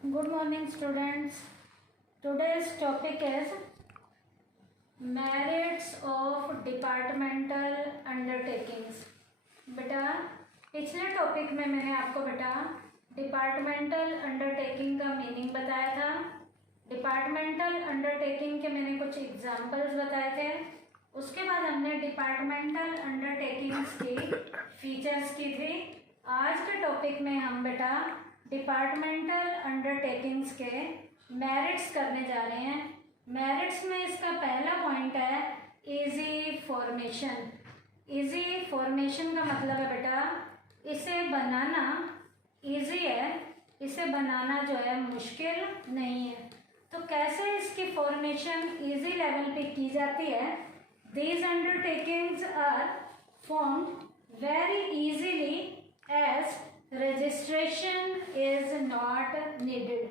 Good morning, students. Today's topic is merits of departmental undertakings. बेटा पिछले topic में मैंने आपको बेटा डिपार्टमेंटल अंडरटेकिंग का मीनिंग बताया था। डिपार्टमेंटल अंडरटेकिंग के मैंने कुछ एग्जांपल्स बताए थे। उसके बाद हमने डिपार्टमेंटल अंडरटेकिंग्स की फीचर्स की थी। आज के टॉपिक में हम बेटा डिपार्टमेंटल अंडरटेकिंग्स के मेरिट्स करने जा रहे हैं। मेरिट्स में इसका पहला पॉइंट है इजी फॉर्मेशन। इजी फॉर्मेशन का मतलब है बेटा इसे बनाना इजी है, इसे बनाना जो है मुश्किल नहीं है। तो कैसे इसकी फॉर्मेशन इजी लेवल पे की जाती है? These undertakings are formed very easily as registration is not needed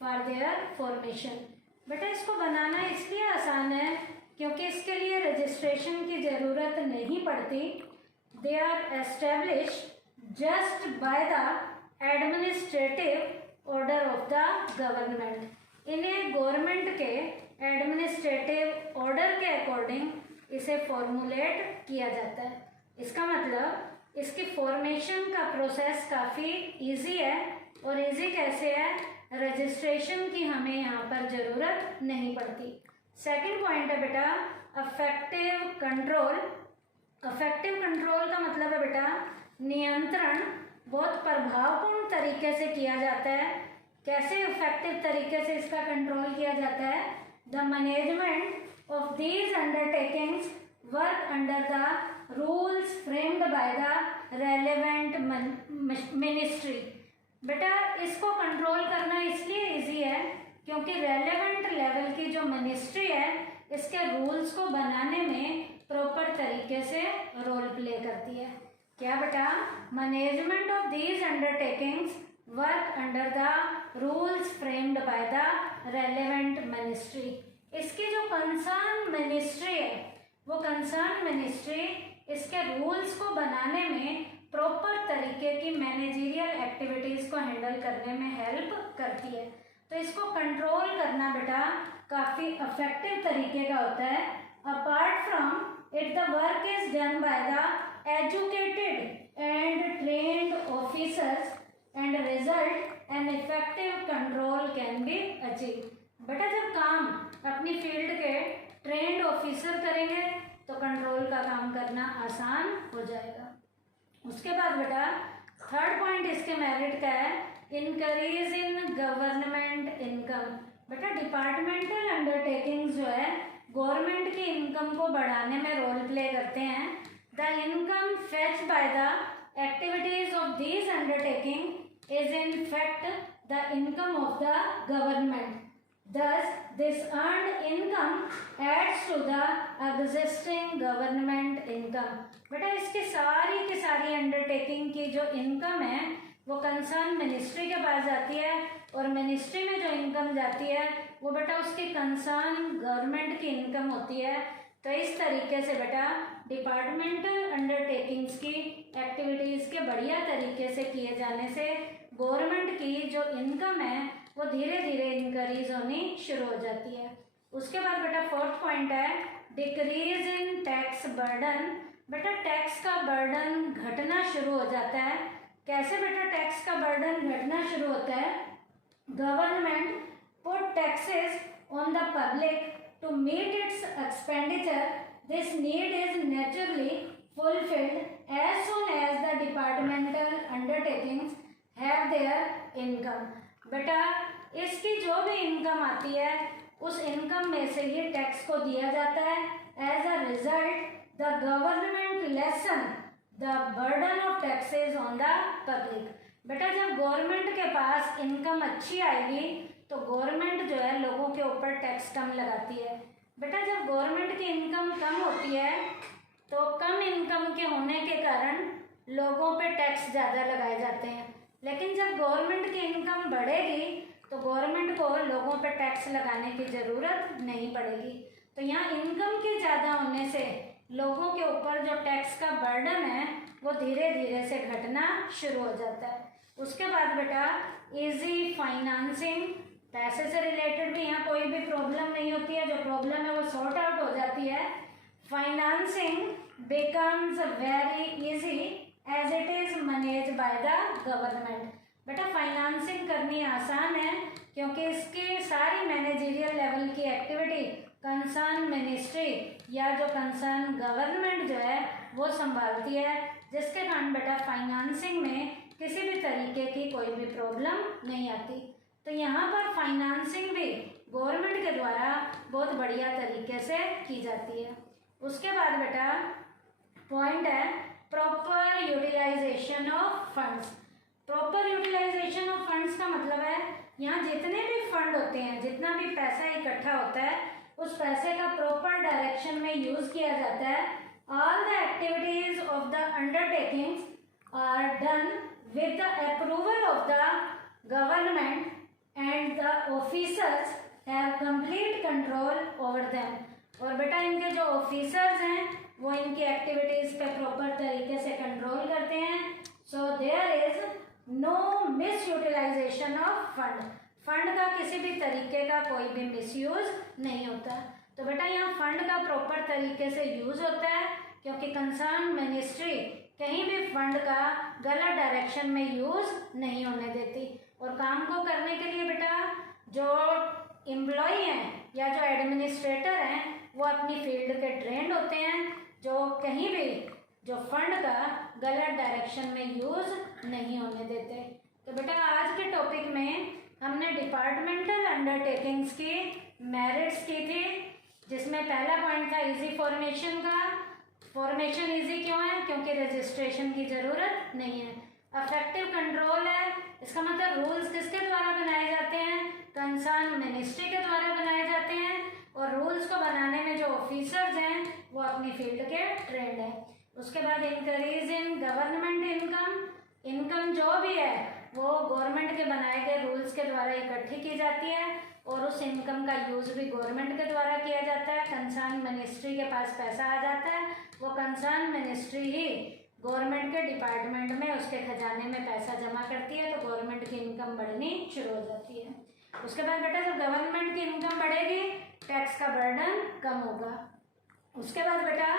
for their formation। बेटा इसको बनाना इसलिए आसान है क्योंकि इसके लिए रजिस्ट्रेशन की ज़रूरत नहीं पड़ती। They are established just by the administrative order of the government. इन्हें गवर्नमेंट के एडमिनिस्ट्रेटिव ऑर्डर के अकॉर्डिंग इसे फॉर्मुलेट किया जाता है। इसका मतलब इसकी फॉर्मेशन का प्रोसेस काफ़ी इजी है। और इजी कैसे है? रजिस्ट्रेशन की हमें यहाँ पर ज़रूरत नहीं पड़ती। सेकंड पॉइंट है बेटा अफेक्टिव कंट्रोल। अफेक्टिव कंट्रोल का मतलब है बेटा नियंत्रण बहुत प्रभावपूर्ण तरीके से किया जाता है। कैसे इफेक्टिव तरीके से इसका कंट्रोल किया जाता है? The management of these undertakings work under the rules framed by the relevant ministry. बेटा इसको कंट्रोल करना इसलिए इजी है क्योंकि रेलेवेंट लेवल की जो मिनिस्ट्री है इसके रूल्स को बनाने में प्रॉपर तरीके से रोल प्ले करती है। क्या बेटा? Management of these undertakings work under the rules framed by the relevant ministry. इसकी जो कंसर्न मिनिस्ट्री है वो कंसर्न मिनिस्ट्री इसके रूल्स को बनाने में प्रॉपर तरीके की मैनेजरियल एक्टिविटीज़ को हैंडल करने में हेल्प करती है। तो इसको कंट्रोल करना बेटा काफ़ी इफेक्टिव तरीके का होता है। Apart from it the work is done by the educated and trained officers and result an effective control can be achieve. बेटा जब काम अपनी फील्ड के ट्रेन्ड ऑफिसर करेंगे तो कंट्रोल का काम करना आसान हो जाएगा। उसके बाद बेटा थर्ड पॉइंट इसके मेरिट का है इंक्रीज इन गवर्नमेंट इनकम। बेटा डिपार्टमेंटल अंडरटेकिंग्स जो है गवर्नमेंट की इनकम को बढ़ाने में रोल प्ले करते हैं। The income fetch by the activities of these undertaking is in fact the income of the government. Thus, this earned income adds to the existing government income। बेटा इसकी सारी की सारी अंडरटेकिंग की जो इनकम है वो कंसर्न मिनिस्ट्री के पास जाती है और मिनिस्ट्री में जो इनकम जाती है वो बेटा उसकी कंसर्न गवर्नमेंट की इनकम होती है। तो इस तरीके से बेटा डिपार्टमेंटल अंडरटेकिंग्स की एक्टिविटीज़ के बढ़िया तरीके से किए जाने से गवर्नमेंट की जो इनकम है वो धीरे धीरे इंक्रीज होनी शुरू हो जाती है। उसके बाद बेटा फोर्थ पॉइंट है डिक्रीज इन टैक्स बर्डन। बेटा टैक्स का बर्डन घटना शुरू हो जाता है। कैसे बेटा टैक्स का बर्डन घटना शुरू होता है? Government put taxes on the public to meet its expenditure. This need is naturally fulfilled as soon as the departmental undertakings have their income. बेटा इसकी जो भी इनकम आती है उस इनकम में से ये टैक्स को दिया जाता है। As a result the government lessen the burden of taxes on the public. बेटा जब गवर्नमेंट के पास इनकम अच्छी आएगी तो गवर्नमेंट जो है लोगों के ऊपर टैक्स कम लगाती है। बेटा जब गवर्नमेंट की इनकम कम होती है तो कम इनकम के होने के कारण लोगों पे टैक्स ज़्यादा लगाए जाते हैं। लेकिन जब गवर्नमेंट की इनकम बढ़ेगी तो गवर्नमेंट को लोगों पर टैक्स लगाने की ज़रूरत नहीं पड़ेगी। तो यहाँ इनकम के ज़्यादा होने से लोगों के ऊपर जो टैक्स का बर्डन है वो धीरे धीरे से घटना शुरू हो जाता है। उसके बाद बेटा इजी फाइनेंसिंग, पैसे से रिलेटेड भी यहाँ कोई भी प्रॉब्लम नहीं होती है, जो प्रॉब्लम है वो सॉर्ट आउट हो जाती है। Financing becomes very easy as it is manage by the government. बेटा फाइनेंसिंग करनी आसान है क्योंकि इसकी सारी मैनेजरियल लेवल की एक्टिविटी कंसर्न मिनिस्ट्री या जो कंसर्न गवर्नमेंट जो है वो संभालती है, जिसके कारण बेटा फाइनेंसिंग में किसी भी तरीके की कोई भी प्रॉब्लम नहीं आती। तो यहाँ पर फाइनेंसिंग भी गवर्नमेंट के द्वारा बहुत बढ़िया तरीके से की जाती है। उसके बाद बेटा पॉइंट है proper utilization of funds. Proper utilization of funds का मतलब है यहाँ जितने भी फंड होते हैं, जितना भी पैसा इकट्ठा होता है, उस पैसे का प्रॉपर डायरेक्शन में यूज किया जाता है। All the activities of the undertakings are done with the approval of the government and the officers have complete control over them. और बेटा इनके जो ऑफिसर्स हैं वो इनकी एक्टिविटीज पे प्रॉपर तरीके से कंट्रोल करते हैं। So there is no misutilization of fund. Fund का किसी भी तरीके का कोई भी मिसयूज नहीं होता। तो बेटा यहाँ फंड का प्रॉपर तरीके से यूज होता है क्योंकि कंसर्न मिनिस्ट्री कहीं भी फंड का गलत डायरेक्शन में यूज नहीं होने देती। और काम को करने के लिए बेटा जो एम्प्लॉय हैं या जो एडमिनिस्ट्रेटर हैं वो अपनी फील्ड के ट्रेंड होते हैं, जो कहीं भी जो फंड का गलत डायरेक्शन में यूज नहीं होने देते। तो बेटा आज के टॉपिक में हमने डिपार्टमेंटल अंडरटेकिंग्स की मेरिट्स की थी, जिसमें पहला पॉइंट था इजी फॉर्मेशन का। फॉर्मेशन इजी क्यों है? क्योंकि रजिस्ट्रेशन की ज़रूरत नहीं है। अफेक्टिव कंट्रोल है, इसका मतलब रूल्स किसके द्वारा बनाए जाते हैं? कंसर्न मिनिस्ट्री के द्वारा बनाए जाते हैं। और रूल्स को बनाने में जो ऑफिसर्स हैं वो अपनी फील्ड के ट्रेंड हैं। उसके बाद increase in government income. Income जो भी है वो गवर्नमेंट के बनाए गए रूल्स के द्वारा इकट्ठी की जाती है और उस इनकम का यूज भी गवर्नमेंट के द्वारा किया जाता है। कंसर्न मिनिस्ट्री के पास पैसा आ जाता है, वो कंसर्न मिनिस्ट्री ही गवर्नमेंट के डिपार्टमेंट में उसके खजाने में पैसा जमा करती है, तो गवर्नमेंट की इनकम बढ़नी शुरू हो जाती है। उसके बाद बेटा जब गवर्नमेंट की इनकम बढ़ेगी टैक्स का बर्डन कम होगा। उसके बाद बेटा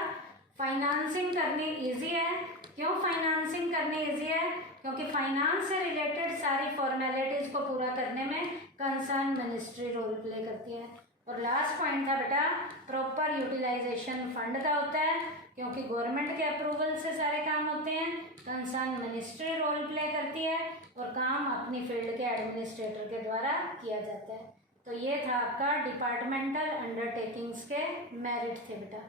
फाइनेंसिंग करनी इजी है। क्यों फाइनेंसिंग करनी इजी है? क्योंकि फाइनेंस से रिलेटेड सारी फॉर्मेलिटीज को पूरा करने में कंसर्न मिनिस्ट्री रोल प्ले करती है। और लास्ट पॉइंट था बेटा प्रॉपर यूटिलाइजेशन फंड का होता है, क्योंकि गवर्नमेंट के अप्रूवल से सारे काम होते हैं, कंसर्न मिनिस्ट्री रोल प्ले करती है और काम अपनी फील्ड के एडमिनिस्ट्रेटर के द्वारा किया जाता है। तो ये था आपका डिपार्टमेंटल अंडरटेकिंग्स के मेरिट थे बेटा।